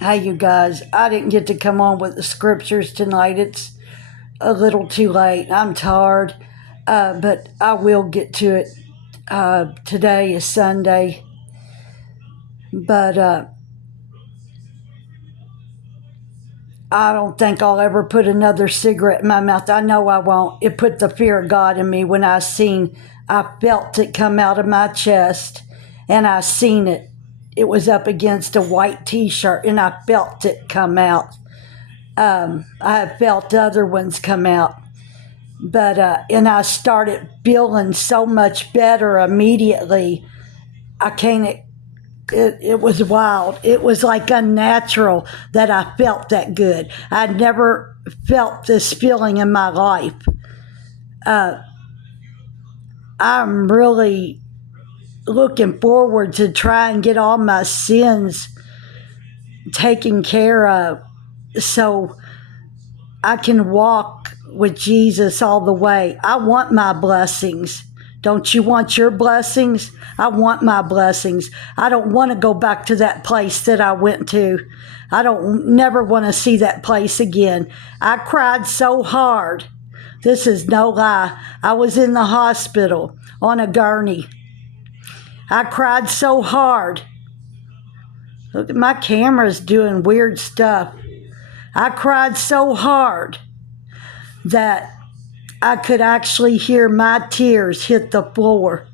Hey, you guys, I didn't get to come on with the scriptures tonight. It's a little too late. I'm tired, but I will get to it. Today is Sunday, but I don't think I'll ever put another cigarette in my mouth. I know I won't. It put the fear of God in me when I felt it come out of my chest, and I seen it. It was up against a white T-shirt, and I felt it come out. I have felt other ones come out, but and I started feeling so much better immediately. I can't. It was wild. It was like unnatural that I felt that good. I'd never felt this feeling in my life. Uh, I'm really looking forward to try and get all my sins taken care of, so I can walk with Jesus all the way. I want my blessings. Don't you want your blessings? I want my blessings. I don't want to go back to that place that I went to. I don't never want to see that place again. I cried so hard. This is no lie. I was in the hospital on a gurney. I cried so hard. Look, my camera's doing weird stuff. I cried so hard that I could actually hear my tears hit the floor.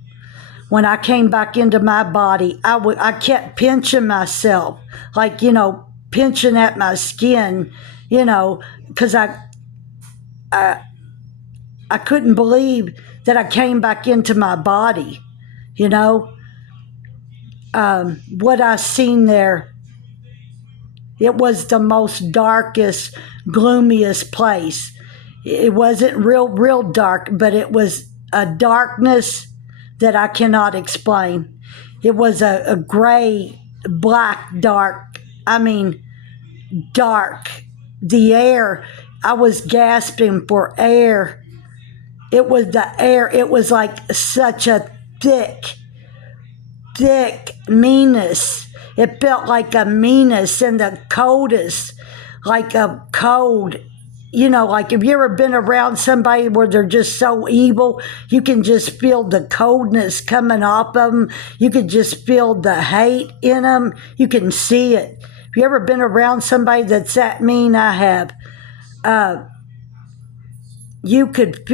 When I came back into my body, I kept pinching myself, like, pinching at my skin, because I couldn't believe that I came back into my body, you know. What I seen there, it was the most darkest, gloomiest place. It wasn't real dark, but it was a darkness that I cannot explain. It was a gray, black, dark, I mean, dark. The air, I was gasping for air. It was the air, it was like such a thick meanness. It felt like a meanness and the coldest, like a cold. Like, have you ever been around somebody where they're just so evil? You can just feel the coldness coming off of them. You could just feel the hate in them. You can see it. Have you ever been around somebody that's that mean? I have. You could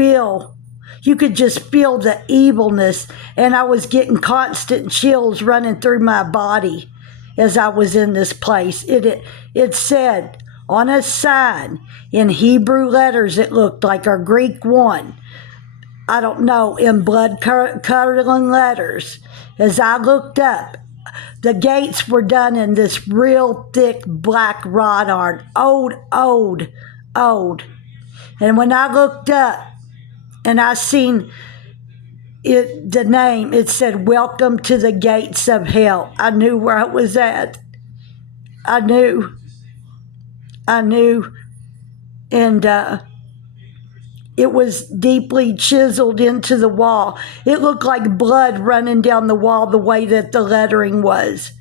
just feel the evilness, and I was getting constant chills running through my body as I was in this place. It said on a sign in Hebrew letters, it looked like, or Greek one, I don't know, in blood-curdling letters. As I looked up, the gates were done in this real thick black wrought iron, old. And when I looked up and I seen the name, it said, "Welcome to the gates of hell." I knew where I was at. I knew. And it was deeply chiseled into the wall. It looked like blood running down the wall the way that the lettering was.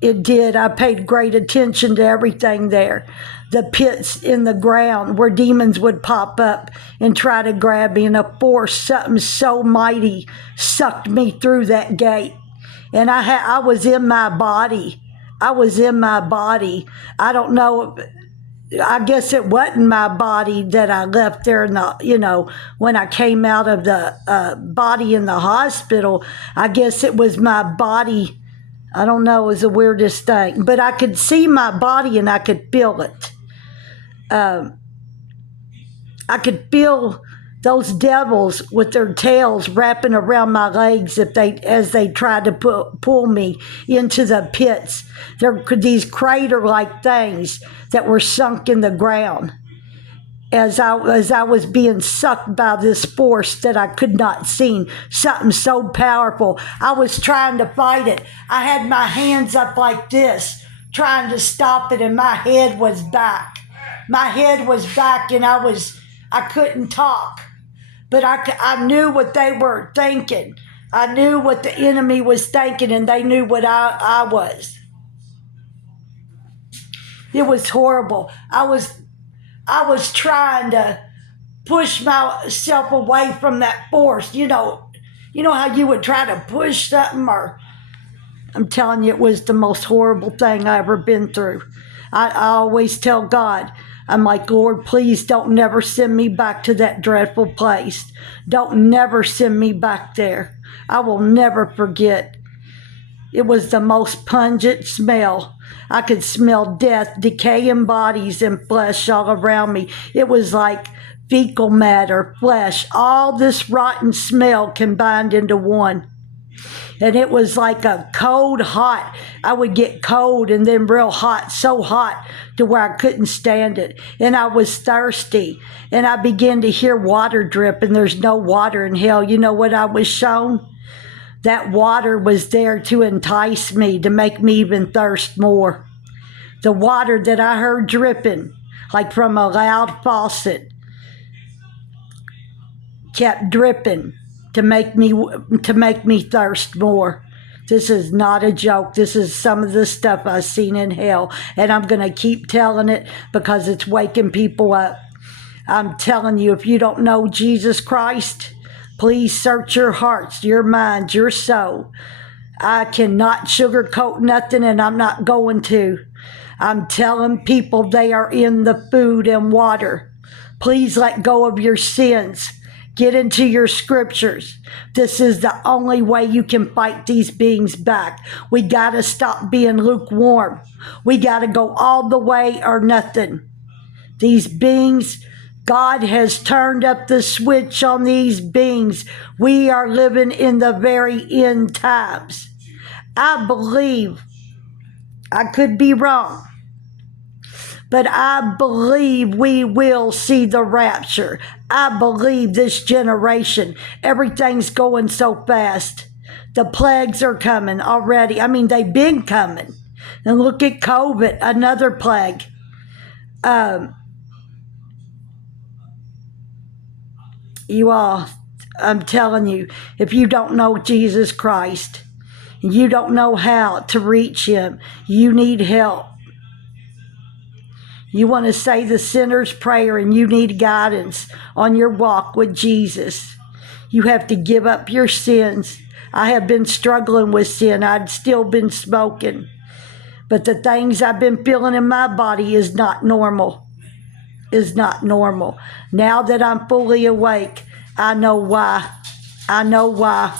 It did. I paid great attention to everything there. The pits in the ground where demons would pop up and try to grab me, and a force, something so mighty, sucked me through that gate. And I was in my body. I don't know. I guess it wasn't my body that I left there when I came out of the body in the hospital. I guess it was my body. I don't know. It was the weirdest thing. But I could see my body and I could feel it. I could feel those devils with their tails wrapping around my legs as they tried to pull me into the pits. There were these crater-like things that were sunk in the ground as I was being sucked by this force that I could not see, something so powerful. I was trying to fight it. I had my hands up like this, trying to stop it, and my head was back. And I couldn't talk. But I knew what they were thinking. I knew what the enemy was thinking, and they knew what I was. It was horrible. I was trying to push myself away from that force. You know how you would try to push something, or I'm telling you, it was the most horrible thing I ever been through. I always tell God, I'm like, Lord, please don't never send me back to that dreadful place. Don't never send me back there. I will never forget. It was the most pungent smell. I could smell death, decaying bodies, and flesh all around me. It was like fecal matter, flesh, all this rotten smell combined into one. And it was like a cold, hot. I would get cold and then real hot, so hot to where I couldn't stand it. And I was thirsty. And I began to hear water drip, and there's no water in hell. You know what I was shown? That water was there to entice me, to make me even thirst more. The water that I heard dripping, like from a loud faucet, kept dripping to make me thirst more. This is not a joke. This is some of the stuff I've seen in hell, and I'm going to keep telling it because it's waking people up. I'm telling you, if you don't know Jesus Christ, please search your hearts, your minds, your soul. I cannot sugarcoat nothing, and I'm not going to. I'm telling people they are in the food and water. Please let go of your sins. Get into your scriptures. This is the only way you can fight these beings back. We got to stop being lukewarm. We got to go all the way or nothing. These beings, God has turned up the switch on these beings. We are living in the very end times. I believe, I could be wrong, but I believe we will see the rapture. I believe this generation, everything's going so fast. The plagues are coming already. I mean, they've been coming. And look at COVID, another plague. You all, I'm telling you, if you don't know Jesus Christ, you don't know how to reach him, you need help. You want to say the sinner's prayer and you need guidance on your walk with Jesus. You have to give up your sins. I have been struggling with sin. I'd still been smoking. But the things I've been feeling in my body is not normal. Is not normal. Now that I'm fully awake, I know why. I know why.